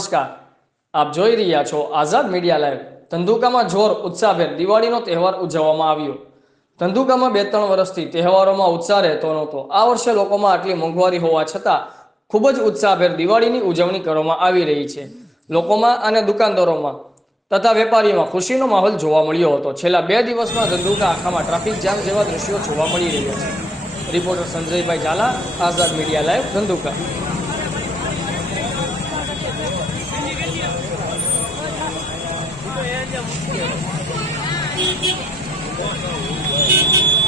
નમસ્કાર, આપ જોઈ રહ્યા છો આઝાદ મીડિયા લાઈવ। ધંધુકામાં જોર ઉત્સાહભેર દિવાળીનો તહેવાર ઉજવવામાં આવ્યો। ધંધુકામાં 2-3 વર્ષથી તહેવારોમાં ઉત્સાહ રહેતો નહોતો। આ વર્ષે લોકોમાં આટલી મોંઘવારી હોવા છતાં ખૂબ જ ઉત્સાહભેર દિવાળીની ઉજવણી કરવામાં આવી રહી છે। લોકોમાં અને દુકાનદારોમાં તથા વેપારીઓમાં ખુશીનો માહોલ જોવા મળ્યો હતો। છેલ્લા 2 દિવસમાં ધંધુકા આખામાં ટ્રાફિક જામ જેવા દ્રશ્યો જોવા મળી રહ્યા છે। Reporter Sanjaybhai Zala, Azad Media Live, Dhandhuka. Thank you.